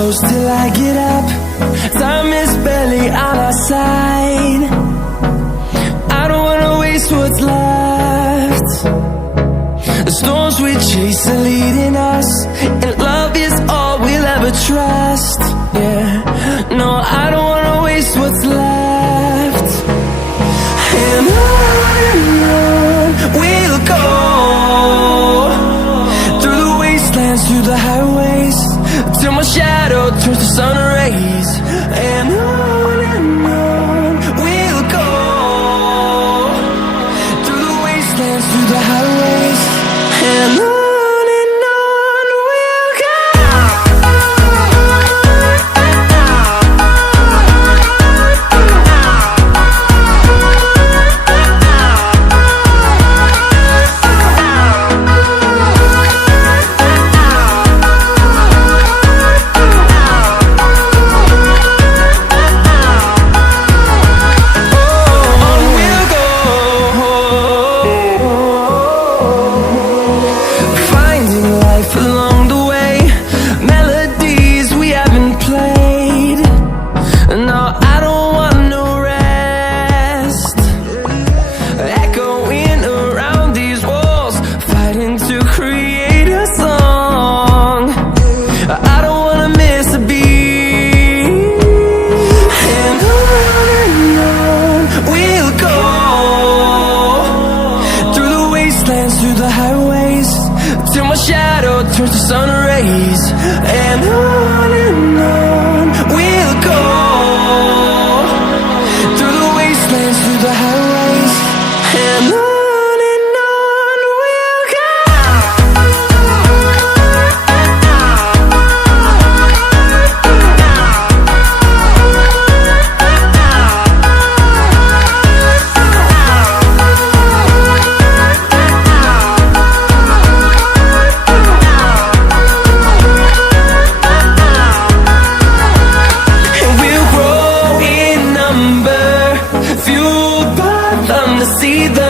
close till I get up. Time is barely on our side. I don't wanna waste what's left. The storms we chase are leading us, and love is all we'll ever trust. Yeah, no, I don't wanna waste what's left. And on we'll go, through the wastelands, through the highways, till my shadow turns to sun rays. And on we'll go, through the wastelands, through the highways, and on we'll go. Through the highways, till my shadow turns to sun rays. And on we'll go, through the wastelands, through the highways, and on we'll go. Fueled by them to see the